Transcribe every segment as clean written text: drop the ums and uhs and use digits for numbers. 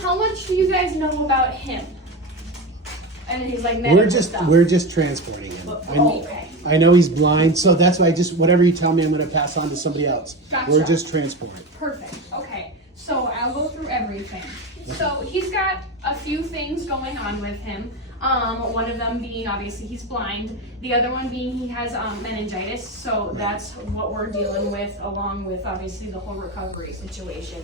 How much do you guys know about him? And he's like, we're just transporting him. Okay. I know he's blind, so that's why whatever you tell me, I'm going to pass on to somebody else. Gotcha. We're just transporting. Perfect. Okay. So I'll go through everything. So he's got a few things going on with him. One of them being obviously he's blind. The other one being he has meningitis. So that's what we're dealing with, along with obviously the whole recovery situation.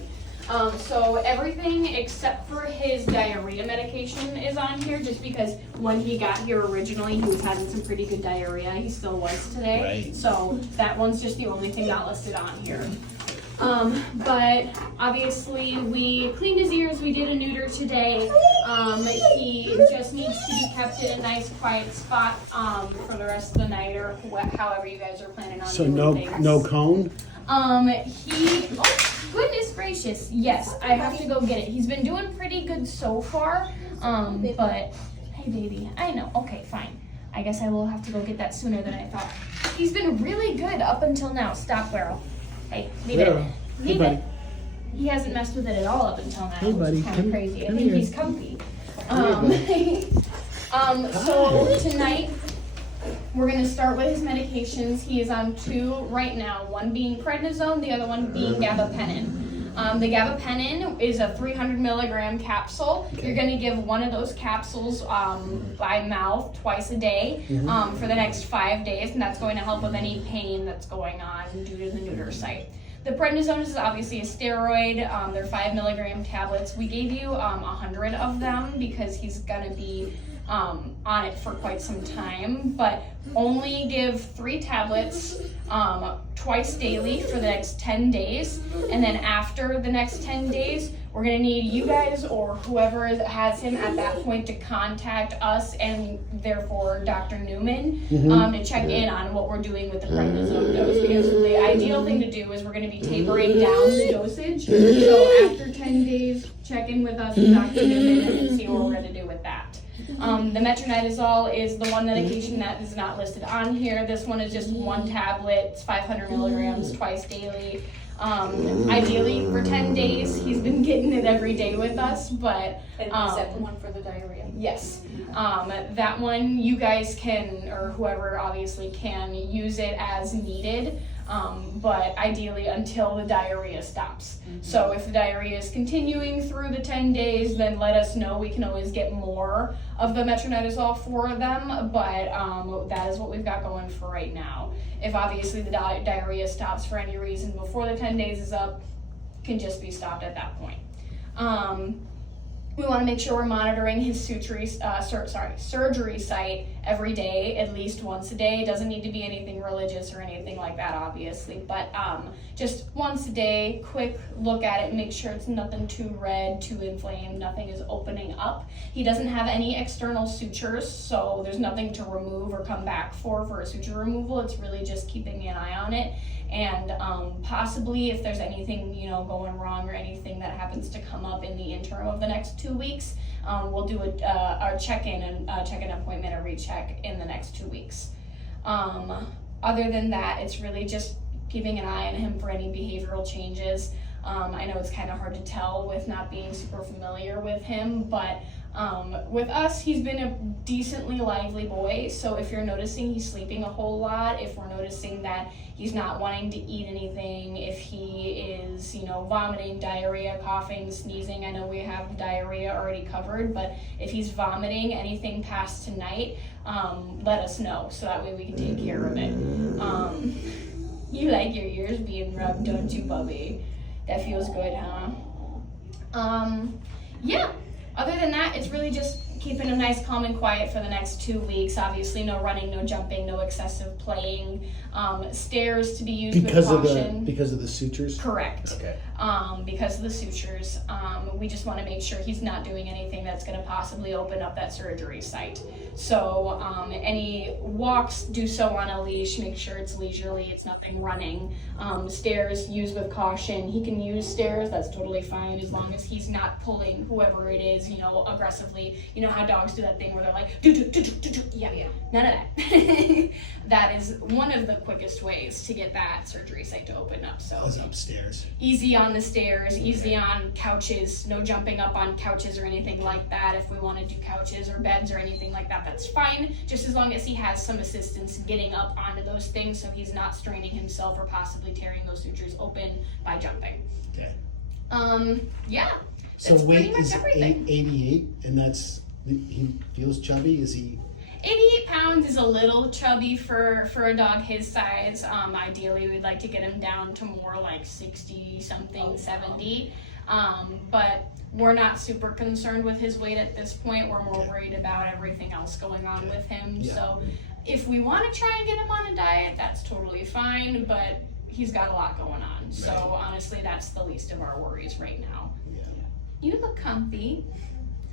So everything except for his diarrhea medication is on here, just because when he got here originally, he was having some pretty good diarrhea. He still was today. Right. So that one's just the only thing not listed on here. But obviously we cleaned his ears, we did a neuter today. He just needs to be kept in a nice quiet spot for the rest of the night, or however you guys are planning on So doing things. no cone? Goodness gracious, yes, I have to go get it. He's been doing pretty good so far, but, hey baby, I know, okay, fine. I guess I will have to go get that sooner than I thought. He's been really good up until now. Stop, Guero. Hey, leave it. Leave it. He hasn't messed with it at all up until now. Hey, buddy. It's kind of crazy. I think here. he's comfy. So tonight, we're going to start with his medications. He is on 2 right now, one being prednisone, the other one being gabapentin. The gabapentin is a 300 milligram capsule. Okay. You're going to give one of those capsules by mouth twice a day for the next 5 days, and that's going to help with any pain that's going on due to the neuter site. The prednisone is obviously a steroid. They're 5 milligram tablets. We gave you 100 of them because he's going to be on it for quite some time, but only give 3 tablets twice daily for the next 10 days. And then after the next 10 days, we're gonna need you guys or whoever has him at that point to contact us and therefore Dr. Newman to check in on what we're doing with the prednisone dose, because the ideal thing to do is we're gonna be tapering down the dosage. So after 10 days, check in with us and Dr. Newman and see what we're gonna do with that. The metronidazole is the one medication that is not listed on here. This one is just 1 tablet, it's 500 milligrams twice daily. Ideally for 10 days. He's been getting it every day with us, but And is that the one for the diarrhea? yes. That one you guys can, or whoever obviously can, use it as needed. But ideally until the diarrhea stops. So if the diarrhea is continuing through the 10 days, then let us know. We can always get more of the metronidazole for them, but that is what we've got going for right now. If obviously the diarrhea stops for any reason before the 10 days is up, can just be stopped at that point. We want to make sure we're monitoring his surgery site every day, at least once a day. It doesn't need to be anything religious or anything like that, obviously, but just once a day, quick look at it, make sure it's nothing too red, too inflamed, nothing is opening up. He doesn't have any external sutures, so there's nothing to remove or come back for a suture removal. It's really just keeping an eye on it. And possibly if there's anything going wrong or anything that happens to come up in the interim of the next 2 weeks, we'll do our check-in and check-in appointment or recheck in the next 2 weeks. Other than that, it's really just keeping an eye on him for any behavioral changes. I know it's kind of hard to tell with not being super familiar with him, but with us, he's been a decently lively boy. So if you're noticing he's sleeping a whole lot, if we're noticing that he's not wanting to eat anything, if he is, vomiting, diarrhea, coughing, sneezing, I know we have diarrhea already covered, but if he's vomiting anything past tonight, let us know so that way we can take care of it. You like your ears being rubbed, don't you, Bubby? That feels good, huh? Yeah. Other than that, it's really just keeping him nice, calm, and quiet for the next 2 weeks. Obviously, no running, no jumping, no excessive playing. Stairs to be used with caution. Because of the sutures? Correct. Okay. Because of the sutures. We just want to make sure he's not doing anything that's going to possibly open up that surgery site. So any walks, do so on a leash. Make sure it's leisurely. It's nothing running. Stairs, use with caution. He can use stairs. That's totally fine as long as he's not pulling whoever it is, is, aggressively, how dogs do that thing where they're like, do. Yeah, none of that. That is one of the quickest ways to get that surgery site to open up. So I was upstairs. easy on the stairs, easy on couches, no jumping up on couches or anything like that. If we want to do couches or beds or anything like that, that's fine, just as long as he has some assistance getting up onto those things so he's not straining himself or possibly tearing those sutures open by jumping. Okay. Yeah. So That's weight pretty much is everything. 88, and he feels chubby. Is he? 88 pounds is a little chubby for a dog his size. Ideally, we'd like to get him down to more like 60 something, 70. But we're not super concerned with his weight at this point. We're more worried about everything else going on with him. Yeah. So if we want to try and get him on a diet, that's totally fine, but he's got a lot going on. So honestly, that's the least of our worries right now. Yeah. You look comfy.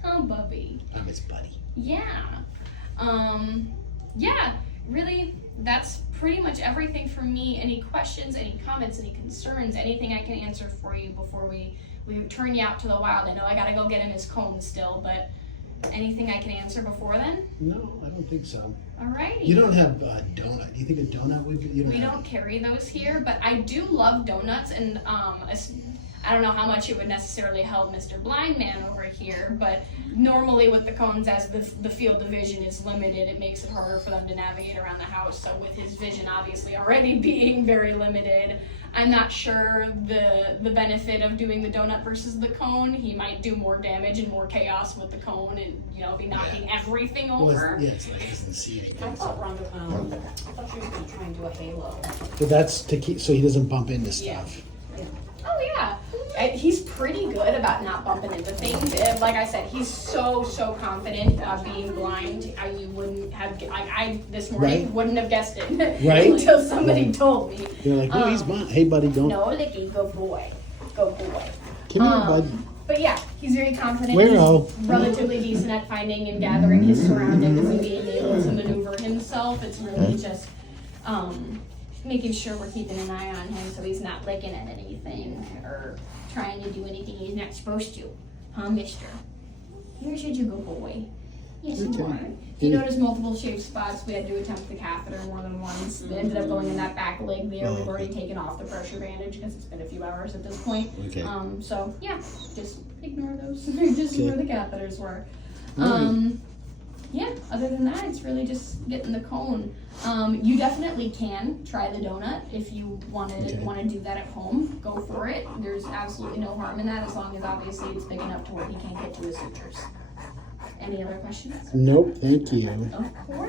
Oh, Bubby. I'm his buddy. Yeah. Yeah, really, that's pretty much everything from me. Any questions, any comments, any concerns, anything I can answer for you before we turn you out to the wild? I know I gotta go get him his cone still, but anything I can answer before then? No, I don't think so. Alrighty. You don't have a donut. Do you think a donut would be? We don't carry those here, but I do love donuts, and I don't know how much it would necessarily help Mr. Blind Man over here, but normally with the cones, as the field of vision is limited, it makes it harder for them to navigate around the house. So with his vision obviously already being very limited, I'm not sure the benefit of doing the donut versus the cone. He might do more damage and more chaos with the cone and, be knocking everything over. It's like he doesn't see anything. I thought Rhonda, I thought you were gonna try and do a halo. But that's to keep so he doesn't bump into stuff. Oh yeah, he's pretty good about not bumping into things. Like I said, he's so confident being blind. You wouldn't have. I this morning wouldn't have guessed it until somebody told me. You're like, oh, he's blind. Hey, buddy, don't. No, Licky, good boy, good boy. Come here, bud. But yeah, he's very confident. Guero. He's relatively decent at finding and gathering his surroundings and being able to maneuver himself. It's really just making sure we're keeping an eye on him so he's not licking at anything or trying to do anything he's not supposed to. Huh, mister? Here's your good boy. Yes, you are. If you notice multiple shaved spots, we had to attempt the catheter more than once. They ended up going in that back leg there. We've already taken off the pressure bandage because it's been a few hours at this point. Okay. So, yeah, just ignore those. Just where the catheters were. Yeah, other than that, it's really just getting the cone. You definitely can try the donut if you want to do that at home. Go for it. There's absolutely no harm in that as long as obviously it's big enough to where he can't get to his sutures. Any other questions? Nope, thank you. Of course.